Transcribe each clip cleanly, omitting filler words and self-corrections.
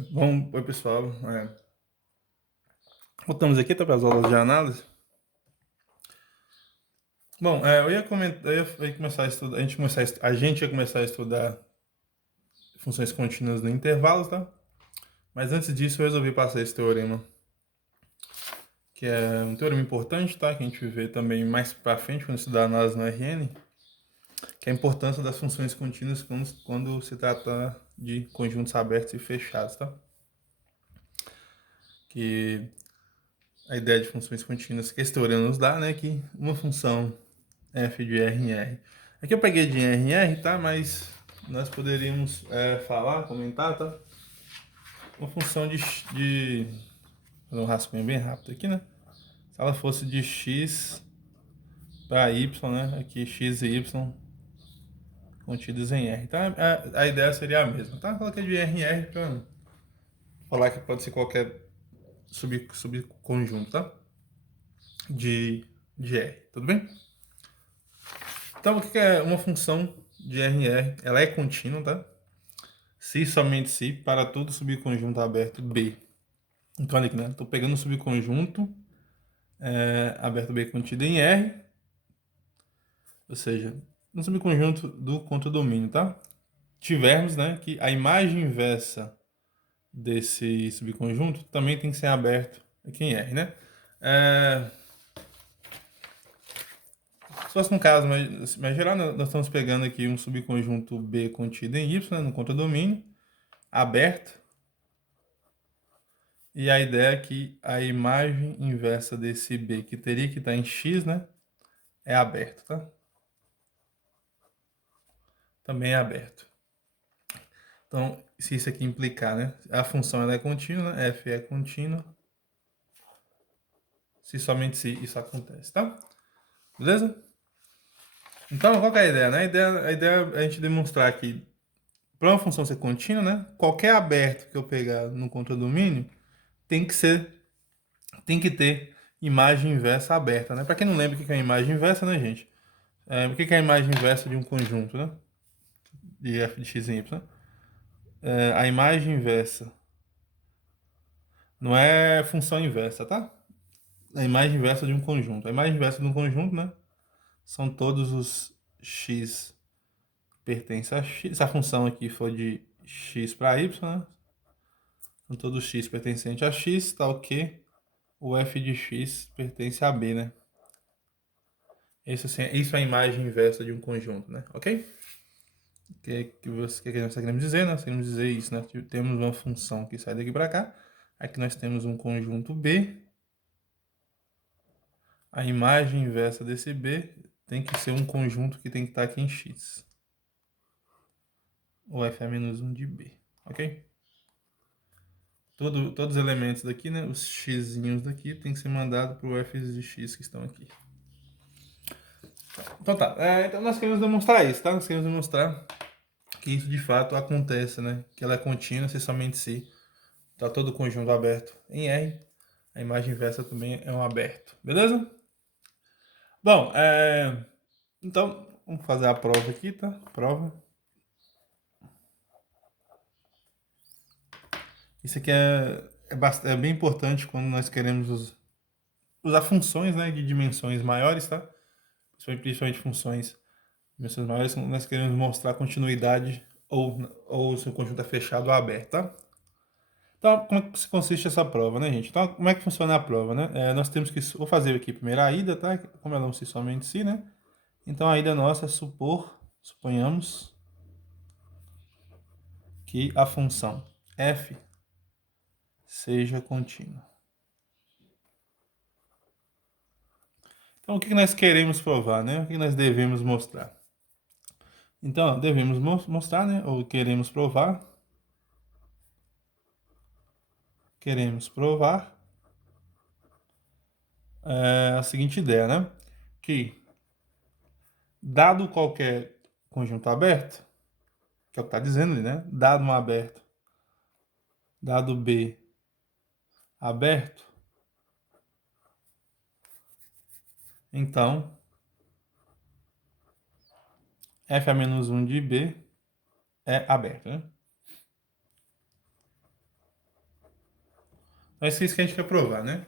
Bom, oi pessoal. Voltamos aqui, tá, para as aulas de análise. Bom, eu ia comentar, eu ia começar a estudar, a gente ia começar a estudar funções contínuas no intervalo, tá? Mas antes disso, eu resolvi passar esse teorema, que é um teorema importante, tá? Que a gente vai ver também mais para frente quando estudar análise no RN, que é a importância das funções contínuas quando se trata de conjuntos abertos e fechados, tá? Que a ideia de funções contínuas que esse teorema nos dá, né, que uma função f de R em R. Aqui eu peguei de R em R, tá? Mas nós poderíamos falar, comentar, tá? Uma função de... Vou dar um rascunho bem rápido aqui, né? Se ela fosse de x para y, né? Aqui x e y contidos em R, tá? A ideia seria a mesma, tá? Coloquei de R em R para falar que pode ser qualquer subconjunto, tá? De, de R, tudo bem? Então, o que é uma função de R em R? Ela é contínua, tá? Se somente se para todo subconjunto aberto B. Então, olha aqui, né? Estou pegando um subconjunto aberto B contido em R, ou seja, um subconjunto do contradomínio, tá? Tivermos, né, que a imagem inversa desse subconjunto também tem que ser aberto aqui em R, né? Se fosse um caso mais geral, nós estamos pegando aqui um subconjunto B contido em Y, né, no contradomínio, aberto. E a ideia é que a imagem inversa desse B, que teria que estar em X, né, é aberto, tá? Também é aberto. Então, se isso aqui implicar, né, a função ela é contínua, né, f é contínua, se somente se isso acontece, tá? Beleza? Então, qual que é a ideia, né? A ideia é a gente demonstrar que para uma função ser contínua, né, qualquer aberto que eu pegar no contradomínio tem que ter imagem inversa aberta, né? Para quem não lembra o que é a imagem inversa, né, gente? O que é a imagem inversa de um conjunto, né? De f de x em y, né? A imagem inversa não é função inversa, tá? A imagem inversa de um conjunto. A imagem inversa de um conjunto, né? São todos os x pertencem a x. Se a função aqui for de x para y, né? São todos os x pertencentes a x, tal que o f de x pertence a b, né? Isso é a imagem inversa de um conjunto, né? Ok? Que nós queremos dizer? Nós queremos dizer isso, né? Temos uma função que sai daqui para cá. Aqui nós temos um conjunto B. A imagem inversa desse B tem que ser um conjunto que tem que estar aqui em X. O f é menos 1 de B, ok? Todos os elementos daqui, né? Os xzinhos daqui tem que ser mandado para o f de x que estão aqui. Então tá, então nós queremos demonstrar isso, tá? Nós queremos demonstrar que isso de fato acontece, né? Que ela é contínua se somente se tá todo o conjunto aberto em R. A imagem inversa também é um aberto, beleza? Bom, então vamos fazer a prova aqui, tá? Prova. Isso aqui é bem importante quando nós queremos usar funções, né, de dimensões maiores, tá? Principalmente funções de dimensões maiores, quando nós queremos mostrar continuidade ou se o conjunto é fechado ou aberto, tá? Então, como é que consiste essa prova, né, gente? Então, como é que funciona a prova, né? Nós temos que... Vou fazer aqui primeiro a ida, tá? Como ela não se somente si, né? Então, a ida nossa é suponhamos que a função f seja contínua. Então, o que nós queremos provar, né? O que nós devemos mostrar? Então, devemos mostrar, né? Ou queremos provar a seguinte ideia, né? Que, dado qualquer conjunto aberto, que é o que está dizendo ali, né? Dado um aberto, dado B aberto, então f a menos 1 de B é aberto, né? Então, é isso que a gente quer provar, né?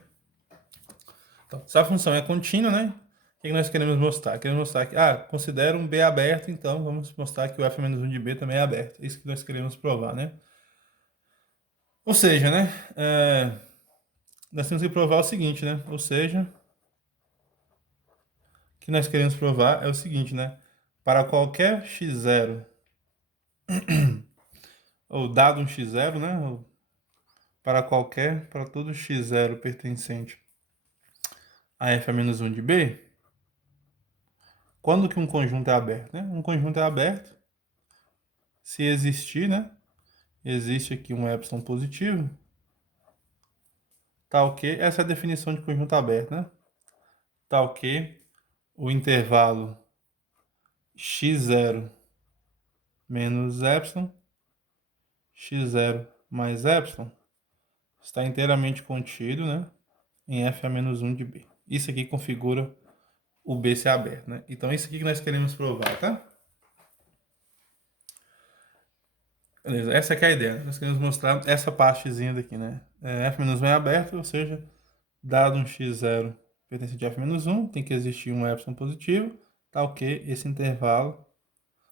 Então, se a função é contínua, né? O que nós queremos mostrar? Queremos mostrar que, considera um B aberto, então vamos mostrar que o f-1 de B também é aberto. É isso que nós queremos provar, né? Ou seja, né? Nós temos que provar o seguinte, né? Ou seja, o que nós queremos provar é o seguinte, né? Para qualquer x0, ou dado um x0, né? Ou para todo x0 pertencente a f-1 de B, quando que um conjunto é aberto, né? Um conjunto é aberto se existir, né? Existe aqui um epsilon positivo, tal que, essa é a definição de conjunto aberto, né? Tal que o intervalo x0 menos epsilon, x0 mais epsilon, está inteiramente contido, né, em f(a)-1 de B. Isso aqui configura o B ser aberto, né? Então, isso aqui que nós queremos provar, tá? Beleza, essa aqui é a ideia, né? Nós queremos mostrar essa partezinha daqui, né? f-1 é aberto, ou seja, dado um x0 pertencente a f-1, tem que existir um epsilon positivo, tal que esse intervalo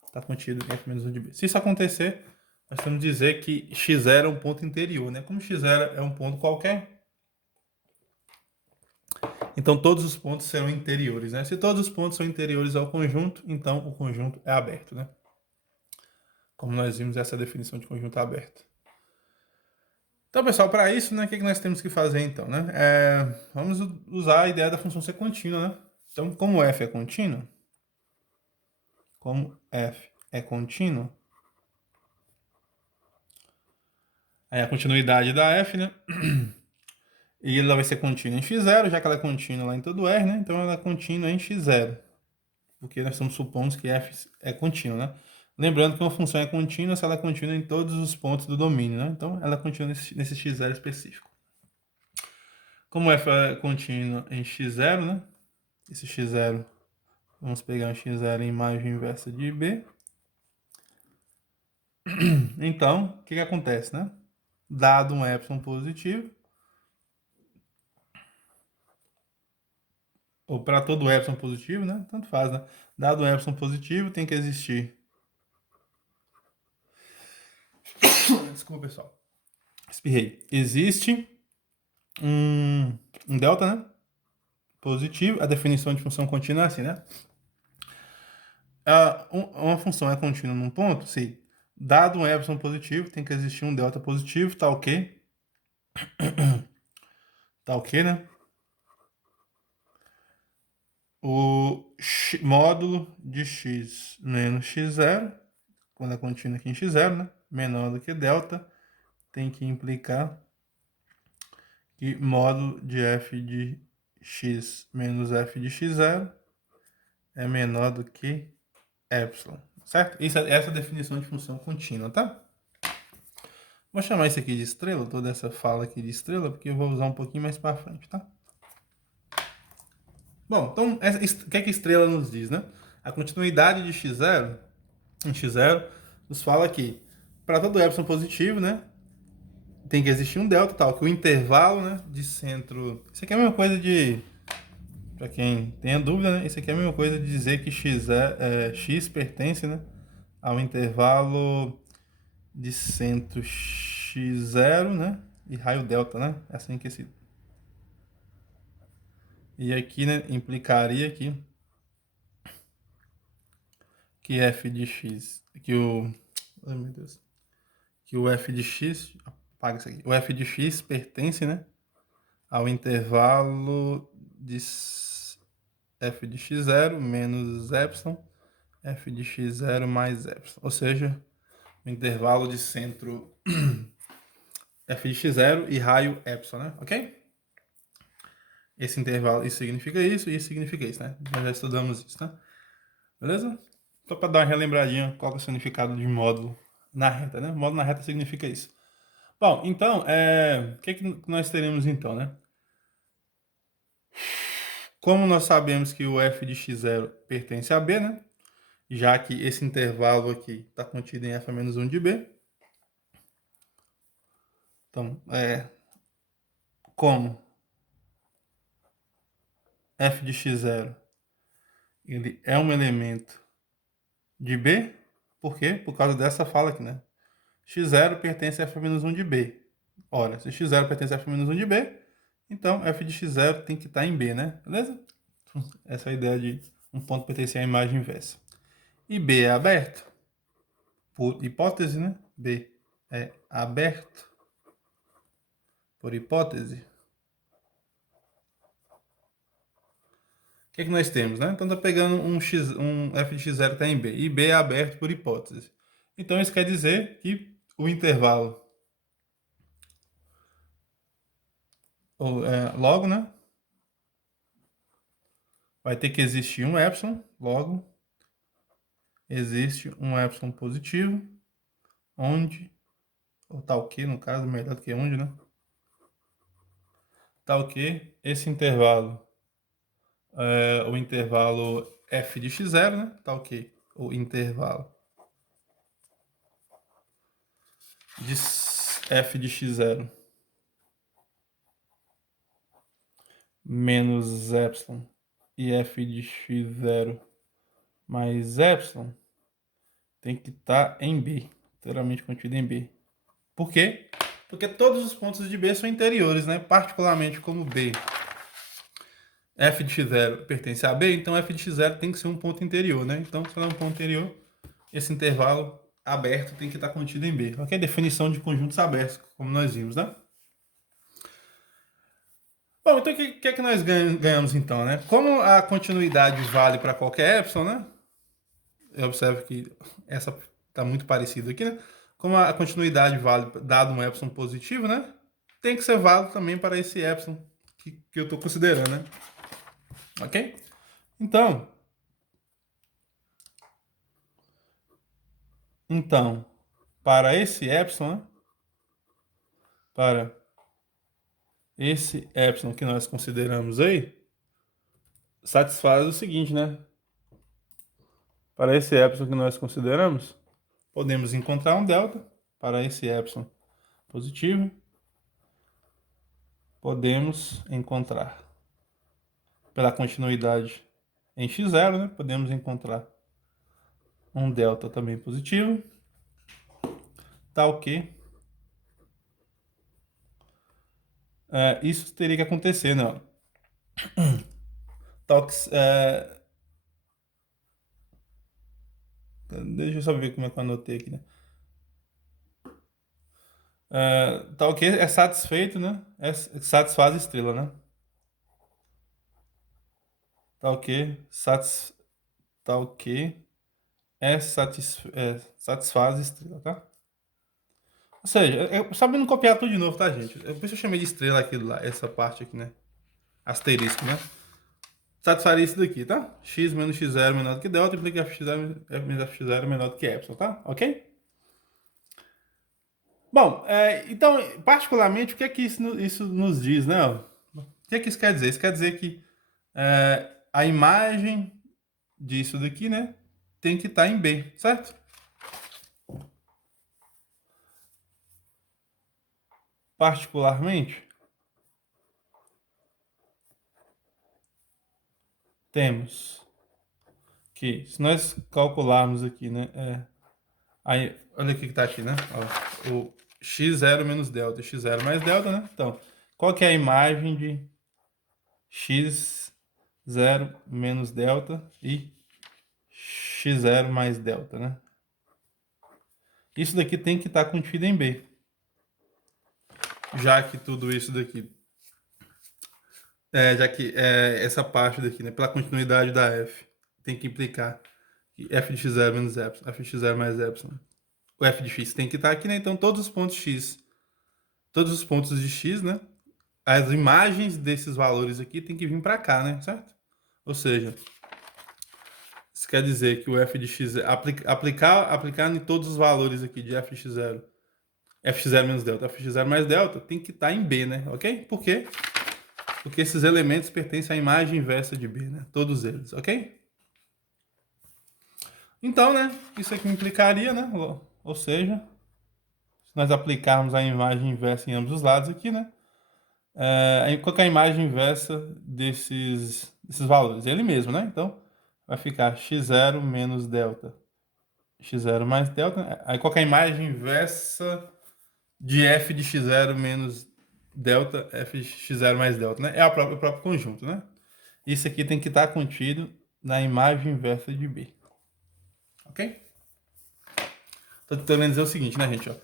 está contido em f-1 de B. Se isso acontecer, nós temos que dizer que x0 é um ponto interior, né? Como x0 é um ponto qualquer, então todos os pontos serão interiores, né? Se todos os pontos são interiores ao conjunto, então o conjunto é aberto, né? Como nós vimos essa definição de conjunto aberto. Então, pessoal, para isso, né, o que nós temos que fazer, então, né? Vamos usar a ideia da função ser contínua, né? Então, como f é contínuo, aí a continuidade da f, né? E ela vai ser contínua em x0, já que ela é contínua lá em todo R, né? Então ela é contínua em x0, porque nós estamos supondo que f é contínua, né? Lembrando que uma função é contínua se ela é contínua em todos os pontos do domínio, né? Então ela é contínua nesse x0 específico. Como f é contínua em x0, né? Esse x0, vamos pegar um x0 em imagem inversa de B. Então, o que acontece, né? Dado um epsilon positivo, ou para todo epsilon positivo, né? Tanto faz, né? Dado um epsilon positivo, tem que existir. Desculpa, pessoal. Espirrei. Existe um delta, né? Positivo. A definição de função contínua é assim, né? Uma função é contínua num ponto, se dado um epsilon positivo, tem que existir um delta positivo, tal que, né? O módulo de x menos x0, quando é contínua aqui em x0, né? Menor do que delta, tem que implicar que módulo de f de x menos f de x0 é menor do que epsilon, certo? Essa é a definição de função contínua, tá? Vou chamar isso aqui de estrela, toda essa fala aqui de estrela, porque eu vou usar um pouquinho mais para frente, tá? Bom, então, o que é que estrela nos diz, né? A continuidade de x0, em x0, nos fala que para todo epsilon positivo, né, tem que existir um delta, tal, que o intervalo, né, de centro... Isso aqui é a mesma coisa de... Para quem tenha dúvida, né, isso aqui é a mesma coisa de dizer que x pertence, né, ao intervalo de centro x0, né, e raio delta, né, é assim que esse... E aqui, né, implicaria aqui que f de x, que o... Ai, meu Deus. Que o f de x, apaga isso aqui, o f de x pertence, né, ao intervalo de f de x0 menos epsilon, f de x0 mais epsilon, ou seja, o intervalo de centro f de x0 e raio epsilon, né, ok? Esse intervalo, isso significa isso e isso significa isso, né? Nós já estudamos isso, né? Beleza? Só para dar uma relembradinha qual é o significado de módulo na reta, né? Módulo na reta significa isso. Bom, então, o que nós teremos então, né? Como nós sabemos que o f de x0 pertence a B, né? Já que esse intervalo aqui está contido em f a menos 1 de B. Então, como f de x0 ele é um elemento de B, por quê? Por causa dessa fala aqui, né? x0 pertence a f-1 de B. Ora, se x0 pertence a f-1 de B, então f de x0 tem que estar em B, né? Beleza? Essa é a ideia de um ponto pertencer à imagem inversa. E B é aberto, por hipótese, né? B é aberto, por hipótese. O que é que nós temos, né? Então tá pegando um f de x0 está em B, e B é aberto por hipótese. Então isso quer dizer que o intervalo, logo, né? Vai ter que existir um epsilon, logo existe um epsilon positivo, onde, ou tal que, no caso, melhor do que onde, né? Tal que esse intervalo, o intervalo f de x0, né? Tal que o intervalo de f de x0 menos epsilon e f de x0 mais epsilon tem que estar em B, inteiramente contido em B. Por quê? Porque todos os pontos de B são interiores, né? Particularmente como B, f de x0 pertence a B, então f de x0 tem que ser um ponto interior, né? Então, se ela é um ponto interior, esse intervalo aberto tem que estar contido em B. Ok? Definição de conjuntos abertos, como nós vimos, né? Bom, então o que é que nós ganhamos então, né? Como a continuidade vale para qualquer epsilon, né? Eu observo que essa está muito parecida aqui, né? Como a continuidade vale dado um epsilon positivo, né? Tem que ser válido também para esse epsilon que eu estou considerando, né? Ok? Então, para esse epsilon, né? Para esse epsilon que nós consideramos aí, satisfaz o seguinte, né? Para esse epsilon que nós consideramos, podemos encontrar um delta. Para esse epsilon positivo, podemos encontrar, pela continuidade em x0, né? Podemos encontrar um delta também positivo, tal que isso teria que acontecer, né? Tal que, deixa eu só ver como é que eu anotei aqui, né? Tal que é satisfeito, né? Satisfaz a estrela, né? Tal que satisfaz a estrela, tá? Ou seja, sabendo copiar tudo de novo, tá, gente? Por isso eu chamei de estrela aquilo lá, essa parte aqui, né? Asterisco, né? Satisfaria isso daqui, tá? X menos x0 menor do que delta, implica f(x0) menos f(x0) menor do que epsilon, tá? Ok? Bom, então, particularmente, o que é que isso nos diz, né? O que é que isso quer dizer? Isso quer dizer que a imagem disso daqui, né, tem que estar em B, certo? Particularmente, temos que, se nós calcularmos aqui, né, aí, olha o que está aqui, né? Ó, o x0 menos delta, x0 mais delta, né? Então, qual que é a imagem de x0 menos delta e x0 mais delta, né? Isso daqui tem que estar contido em B. Já que tudo isso daqui, já que essa parte daqui, né, pela continuidade da f, tem que implicar que f de x0 menos epsilon, f de x0 mais epsilon, o f de x tem que estar aqui, né? Então todos os pontos x, todos os pontos de x, né? As imagens desses valores aqui tem que vir para cá, né? Certo? Ou seja, isso quer dizer que o f de x, aplicar em todos os valores aqui de f de x0, f(x0 menos delta, f(x0 mais delta), tem que estar em B, né? Ok? Por quê? Porque esses elementos pertencem à imagem inversa de B, né? Todos eles, ok? Então, né? Isso aqui implicaria, né? Ou seja, se nós aplicarmos a imagem inversa em ambos os lados aqui, né? Qual que é a imagem inversa desses valores? Ele mesmo, né? Então, vai ficar x0 menos delta. X0 mais delta, né? Aí qual que é a imagem inversa de f de x0 menos delta, f de x0 mais delta, né? É o próprio conjunto, né? Isso aqui tem que estar contido na imagem inversa de B. Ok? Tô tentando dizer o seguinte, né, gente? Ó.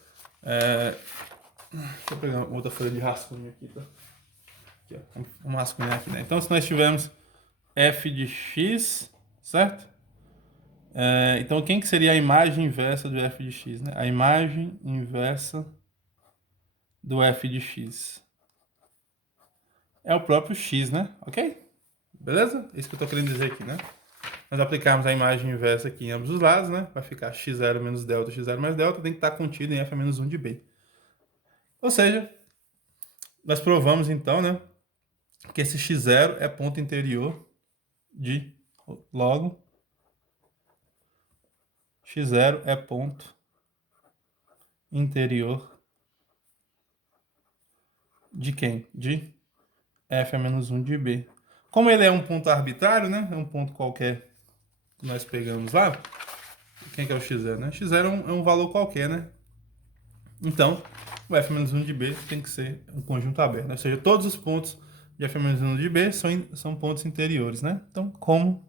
Deixa eu pegar outra folha de rascunho aqui, tá? Aqui, ó. Vamos rascunhar aqui, né? Então, se nós tivermos f de x, certo? Então, quem que seria a imagem inversa do f de x, né? A imagem inversa do f de x é o próprio x, né? Ok? Beleza? Isso que eu tô querendo dizer aqui, né? Nós aplicarmos a imagem inversa aqui em ambos os lados, né? Vai ficar x0 menos delta, x0 mais delta, tem que estar contido em f menos 1 de b. Ou seja, nós provamos então, né? Que esse x0 é ponto interior de, logo, x0 é ponto interior de quem? De f a menos 1 de b. Como ele é um ponto arbitrário, né? É um ponto qualquer que nós pegamos lá. Quem que é o x0, né? x0 é um valor qualquer, né? Então, o f menos 1 de b tem que ser um conjunto aberto, né? Ou seja, todos os pontos de f menos 1 de b são pontos interiores, né? Então, como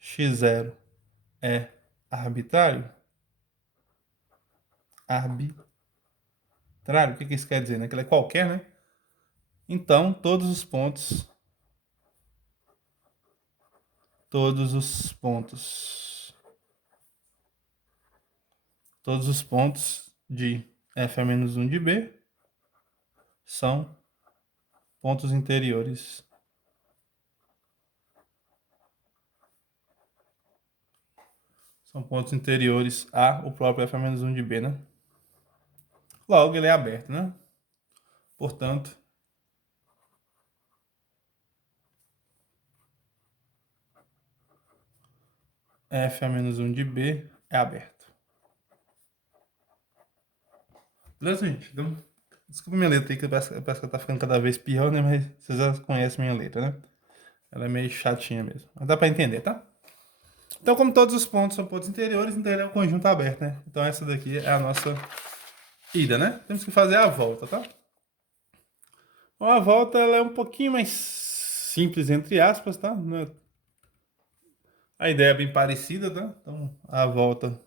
x0 é arbitrário, o que isso quer dizer, né? Que ele é qualquer, né? Então, todos os pontos de f a menos 1 de b são pontos interiores. São pontos interiores a o próprio f a menos 1 de b, né? Logo, ele é aberto, né? Portanto, f a menos 1 de b é aberto. Beleza, gente? Então, desculpa minha letra aí, que parece que ela tá ficando cada vez pior, né? Mas vocês já conhecem minha letra, né? Ela é meio chatinha mesmo. Mas dá pra entender, tá? Então, como todos os pontos são pontos interiores, então ele é um conjunto aberto, né? Então, essa daqui é a nossa ida, né? Temos que fazer a volta, tá? Bom, a volta ela é um pouquinho mais simples, entre aspas, tá? A ideia é bem parecida, tá? Então, a volta...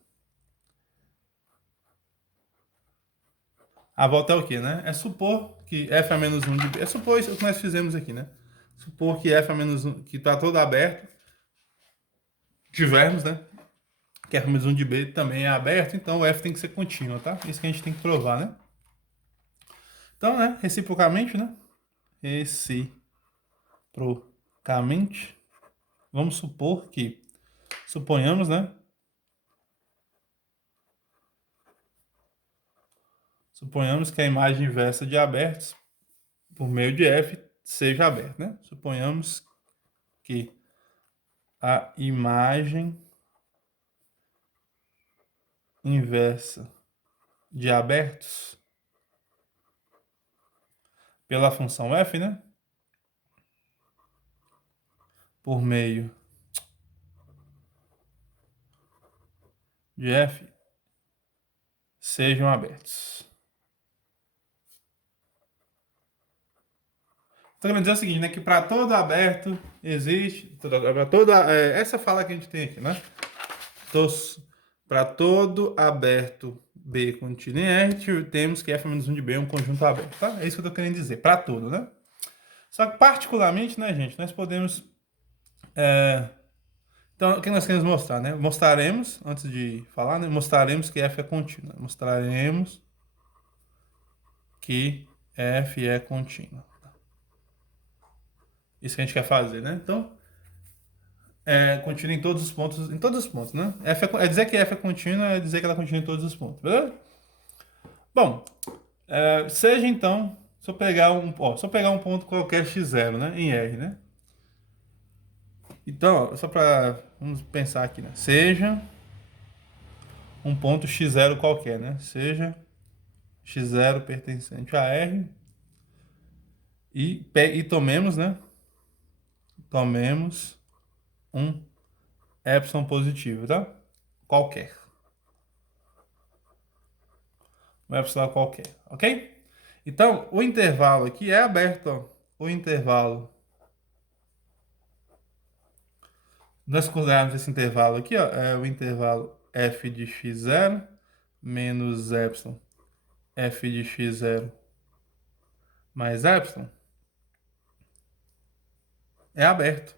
A volta é o quê, né? É supor que f a menos 1 de b... É supor isso que nós fizemos aqui, né? Supor que f a menos 1... Que tá todo aberto. Tivermos, né? Que f menos 1 de b também é aberto, então o f tem que ser contínuo, tá? Isso que a gente tem que provar, né? Então, né? Reciprocamente, né? Reciprocamente, vamos supor que... Suponhamos, né? Suponhamos que a imagem inversa de abertos por meio de f seja aberta, né? Suponhamos que a imagem inversa de abertos pela função f, né? Por meio de f sejam abertos. Estou querendo dizer o seguinte, né? Que para todo aberto existe... Para toda... essa fala que a gente tem aqui, né? Para todo aberto B contínuo em R, temos que f-1 de B é um conjunto aberto, tá? É isso que eu estou querendo dizer, para todo, né? Só que particularmente, né, gente, nós podemos... Então, o que nós queremos mostrar, né? Mostraremos, antes de falar, né? Mostraremos que f é contínuo. Mostraremos que f é contínuo. Isso que a gente quer fazer, né? Então, contínuo em todos os pontos, né? É dizer que f é contínuo, é dizer que ela é contínua em todos os pontos, beleza? Bom, seja então, se eu pegar um ponto qualquer x0, né? Em R, né? Então, só para vamos pensar aqui, né? Seja um ponto x0 qualquer, né? Seja x0 pertencente a R e tomemos, né? Tomemos um epsilon positivo, tá? Qualquer. Um epsilon qualquer, ok? Então, o intervalo aqui é aberto, ó. O intervalo. Nós considerarmos esse intervalo aqui, ó, é o intervalo f de x0 menos epsilon f de x0 mais epsilon é aberto.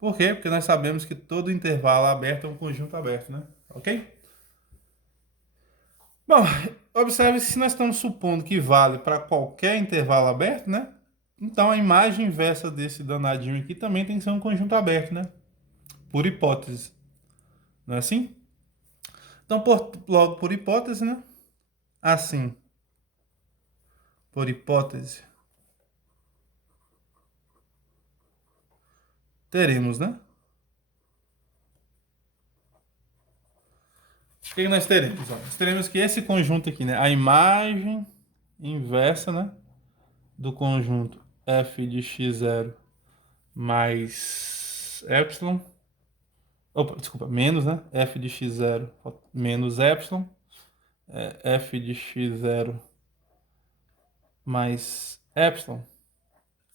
Por quê? Porque nós sabemos que todo intervalo aberto é um conjunto aberto, né? Ok? Bom, observe se nós estamos supondo que vale para qualquer intervalo aberto, né? Então a imagem inversa desse danadinho aqui também tem que ser um conjunto aberto, né? Por hipótese. Não é assim? Então, logo por hipótese, né? Assim, por hipótese, teremos, né? O que nós teremos? Ó, nós teremos que esse conjunto aqui, né? A imagem inversa, né? Do conjunto f de x0 mais epsilon. Opa, desculpa, menos, né? F de x0 menos epsilon. F de x0 mais epsilon.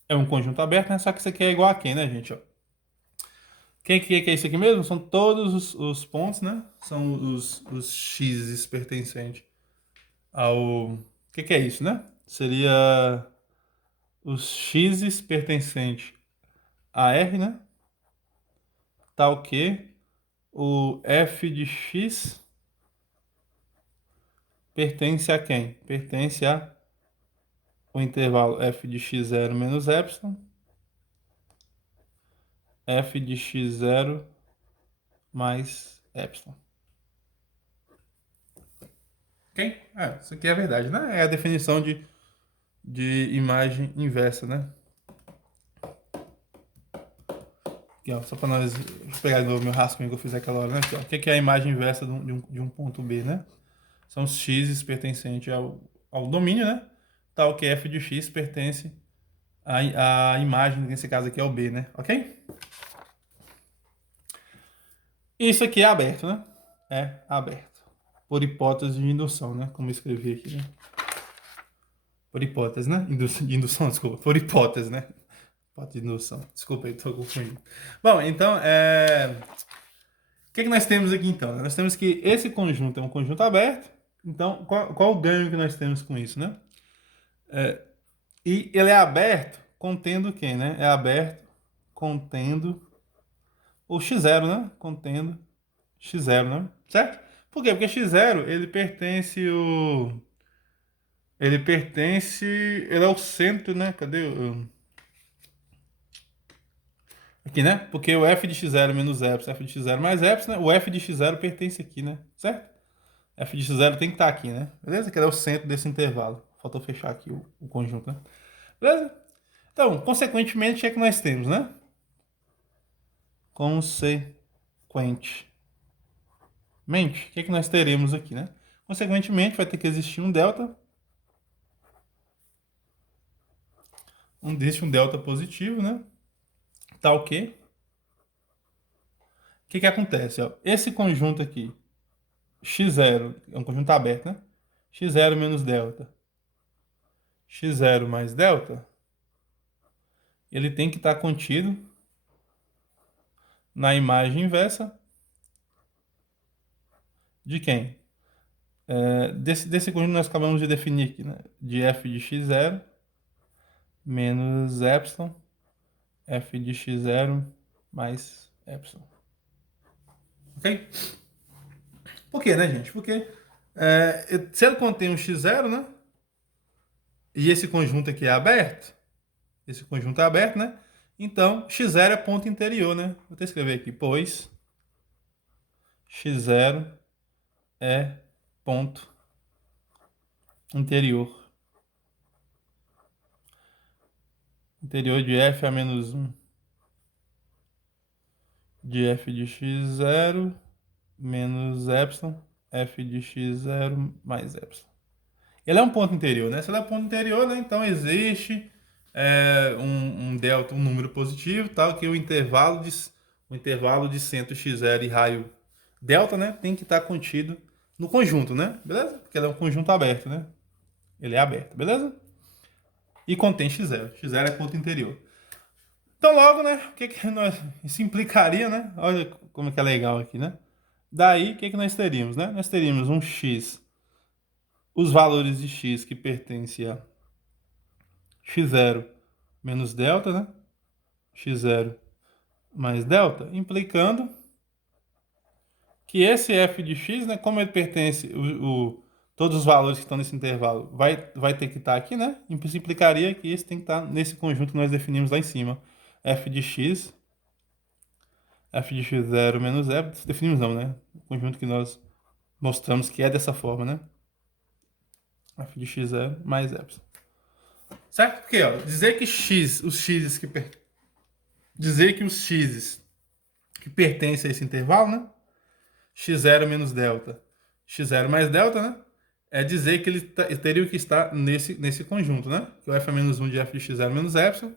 É um conjunto aberto, né? Só que isso aqui é igual a quem, né, gente? Ó. Quem que é isso aqui mesmo? São todos os pontos, né? São os x's pertencentes ao... O que é isso, né? Seria os x's pertencentes a R, né? Tal que o f de x pertence a quem? Pertence a o intervalo f de x0 menos epsilon, f de x0 mais epsilon. Ok? Isso aqui é a verdade, né? É a definição de imagem inversa, né? Aqui, ó, só para nós... Deixa eu pegar de novo meu rascunho que eu fiz aquela hora, né? Aqui, ó. O que é a imagem inversa de um ponto B, né? São os x's pertencentes ao domínio, né? Tal que f de x pertence à imagem, nesse caso aqui é o B, né? Ok? Isso aqui é aberto, né? É aberto. Por hipótese de indução, né? Como eu escrevi aqui, né? Por hipótese, né? Indução, desculpa. Por hipótese, né? Hipótese de indução. Desculpa aí, tô confundindo. Bom, então, o que nós temos aqui, então? Nós temos que esse conjunto é um conjunto aberto. Então, qual o ganho que nós temos com isso, né? E ele é aberto contendo quem, né? É aberto contendo o x0, né? Contendo x0, né? Certo? Por quê? Porque x0, ele é o centro, né? Cadê aqui, né? Porque o f de x0 menos epsilon, f de x0 mais epsilon, né? O f de x0 pertence aqui, né? Certo? F de x0 tem que estar aqui, né? Beleza? Que ele é o centro desse intervalo. Faltou fechar aqui o conjunto, né? Beleza? Então, consequentemente, o que é que nós temos, né? Consequentemente, o que é que nós teremos aqui, né? Consequentemente, vai ter que existir um delta. Existe um delta positivo, né? Tal que... O que que acontece? Ó? Esse conjunto aqui, x0, é um conjunto aberto, né? x0 menos delta, x0 mais delta, ele tem que estar contido na imagem inversa de quem? Desse conjunto nós acabamos de definir aqui, né? De f de x0 menos epsilon, f de x0 mais epsilon. Ok? Por quê, né, gente? Porque se ele contém um x0, né? E esse conjunto aqui é aberto, esse conjunto é aberto, né? Então, x0 é ponto interior, né? Vou até escrever aqui, pois x0 é ponto interior. Interior de f a menos 1 de f de x0 menos epsilon f de x0 mais epsilon. Ele é um ponto interior, né? Se ele é um ponto interior, né? Então existe um delta, um número positivo, tal, que o intervalo de centro x0 e raio delta, né? Tem que estar contido no conjunto, né? Beleza? Porque ele é um conjunto aberto, né? Ele é aberto, beleza? E contém x0. X0 é ponto interior. Então logo, né? O que que isso implicaria, né? Olha como é que é legal aqui, né? Daí, o que que nós teríamos, né? Nós teríamos um x, os valores de x que pertencem a x0 menos delta, né? x0 mais delta, implicando que esse f de x, né, como ele pertence, todos os valores que estão nesse intervalo vai ter que estar aqui, né? Isso implicaria que esse tem que estar nesse conjunto que nós definimos lá em cima. f de x x0 menos f, definimos não, né? O conjunto que nós mostramos que é dessa forma, né? f de x0 mais epsilon. Certo? Porque, ó, dizer que os x's que pertencem a esse intervalo, né? x0 menos delta, x0 mais delta, né? É dizer que ele teria que estar nesse conjunto, né? Que o f é menos 1 de f de x0 menos epsilon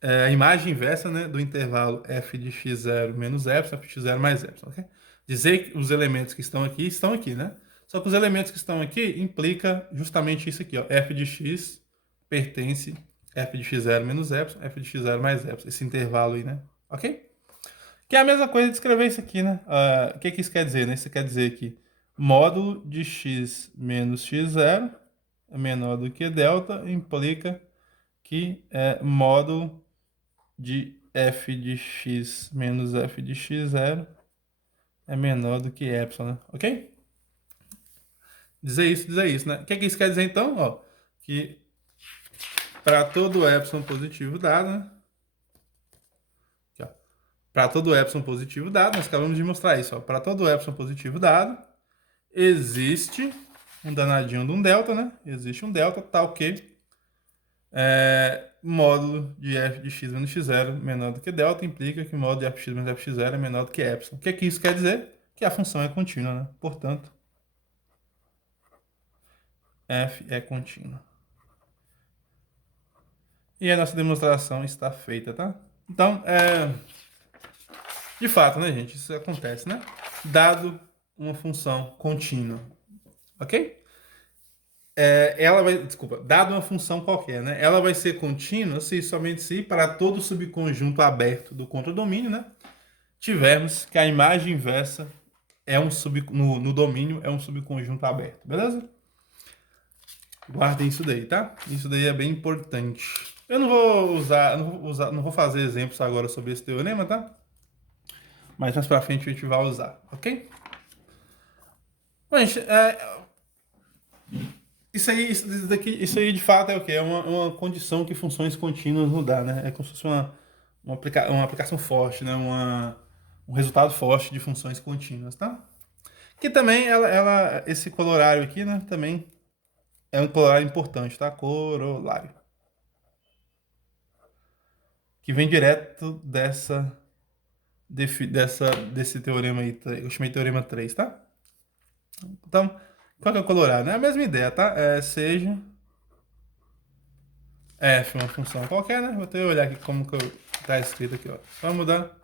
é a imagem inversa, né, do intervalo f de x0 menos epsilon, f de x0 mais epsilon, ok? Dizer que os elementos que estão aqui, né? Só que os elementos que estão aqui implica justamente isso aqui, ó. F de x pertence f de x0 menos epsilon, f de x0 mais epsilon, esse intervalo aí, né? Ok? Que é a mesma coisa de escrever isso aqui, né? O que que isso quer dizer, né? Isso quer dizer que módulo de x menos x0 é menor do que delta, implica que módulo de f de x menos f de x0 é menor do que epsilon, né? Ok? Dizer isso, né? O que que isso quer dizer, então? Ó, que para todo epsilon positivo dado, né? Para todo epsilon positivo dado, nós acabamos de mostrar isso, ó. Para todo epsilon positivo dado, existe um danadinho de um delta, né? Existe um delta tal que módulo de f de x menos x0 menor do que delta implica que o módulo de f de x menos f de x0 é menor do que epsilon. O que é que isso quer dizer? Que a função é contínua, né? Portanto, f é contínua. E a nossa demonstração está feita, tá? Então, de fato, né, gente? Isso acontece, né? Dado uma função contínua, ok? Dado uma função qualquer, né? Ela vai ser contínua se somente se para todo subconjunto aberto do contradomínio, né? Tivermos que a imagem inversa no domínio é um subconjunto aberto, beleza? Guardem isso daí, tá? Isso daí é bem importante. Eu não vou fazer exemplos agora sobre esse teorema, tá? Mas mais pra frente a gente vai usar, ok? Bom, gente, isso aí de fato é o quê? É uma condição que funções contínuas não dá, né? É como se fosse uma aplicação forte, né? Um resultado forte de funções contínuas, tá? Que também esse corolário aqui, né? Também é um corolário importante, tá? Corolário. Que vem direto desse teorema aí, eu chamei de teorema 3, tá? Então, qual que é o corolário? É a mesma ideia, tá? Seja f uma função qualquer, né? Vou até olhar aqui como que tá escrito aqui, ó. Só mudar.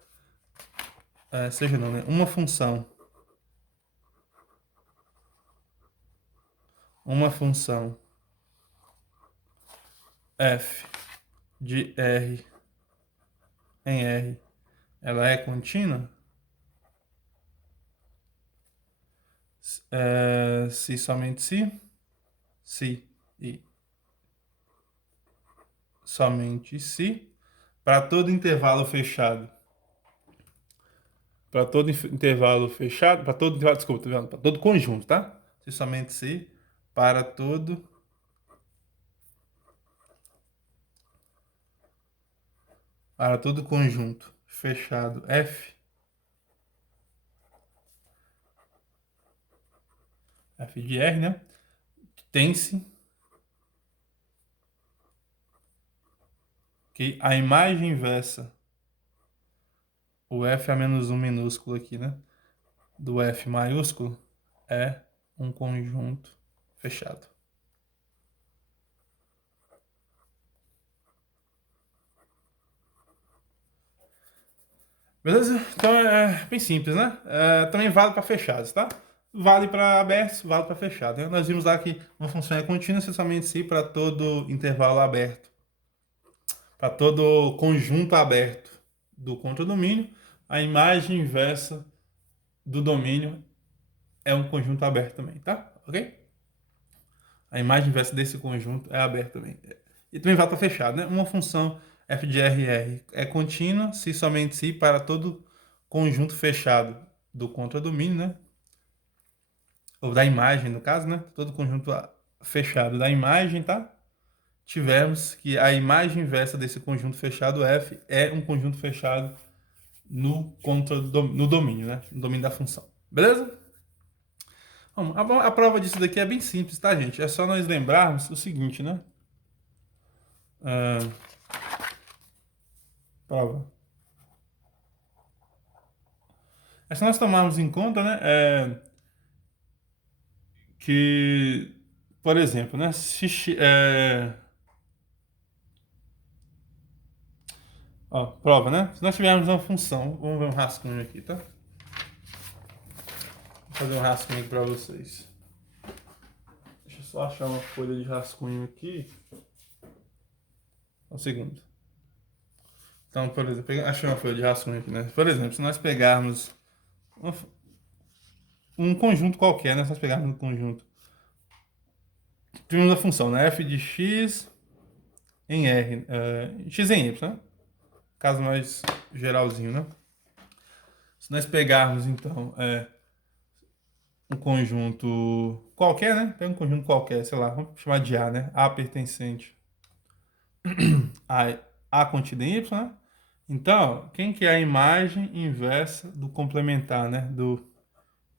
Seja não, né? Uma função f de R em R, ela é contínua se somente se e somente se para todo intervalo fechado, desculpa, para todo conjunto, tá? Se somente se para todo conjunto fechado f de R, né? Tem-se que a imagem inversa, o f a menos 1 minúsculo aqui, né? Do f maiúsculo, é um conjunto fechado. Beleza? Então é bem simples, né? Também vale para fechados, tá? Vale para abertos, vale para fechado, né? Nós vimos lá que uma função é contínua se somente se para todo intervalo aberto, para todo conjunto aberto do contradomínio, a imagem inversa do domínio é um conjunto aberto também, tá? Ok? A imagem inversa desse conjunto é aberta também. E também vale para fechado, né? Uma função f de RR é contínua se somente se para todo conjunto fechado do contradomínio, né? Ou da imagem, no caso, né? Todo conjunto fechado da imagem, tá? Tivermos que a imagem inversa desse conjunto fechado F é um conjunto fechado no domínio, né? No domínio da função. Beleza? Bom, a prova disso daqui é bem simples, tá, gente? É só nós lembrarmos o seguinte, né? Prova. É só nós tomarmos em conta, né? Que, por exemplo, né? Ó, prova, né? Se nós tivermos uma função, vamos ver um rascunho aqui, tá? Vou fazer um rascunho aqui para vocês. Deixa eu só achar uma folha de rascunho aqui. Um segundo. Então, por exemplo, achei uma folha de rascunho aqui, né? Por exemplo, se nós pegarmos um conjunto qualquer, né? Se nós pegarmos um conjunto. Tivemos a função, né? F de x em R. X em Y, né? Caso mais geralzinho, né? Se nós pegarmos, então, um conjunto qualquer, né? Pega um conjunto qualquer, sei lá, vamos chamar de A, né? A pertencente a contida em Y, né? Então, quem que é a imagem inversa do complementar, né? Do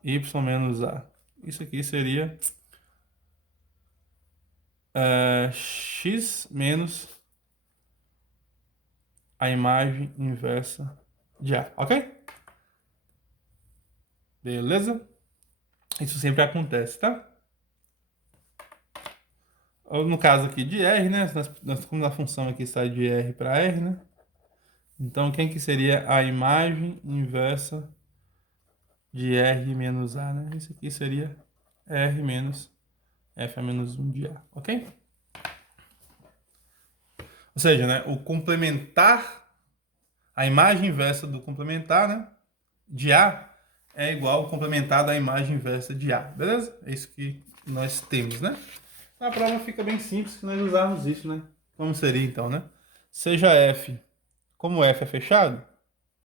Y menos A. Isso aqui seria x menos a imagem inversa de A, ok? Beleza? Isso sempre acontece, tá? Ou no caso aqui de R, né? Como a função aqui está de R para R, né? Então, quem que seria a imagem inversa de R menos A, né? Isso aqui seria R menos F a menos 1 de A, ok? Ou seja, né? O complementar, a imagem inversa do complementar, né? De A é igual ao complementar da imagem inversa de A, beleza? É isso que nós temos, né? A prova fica bem simples se nós usarmos isso, né? Como seria então, né? Seja F, como F é fechado,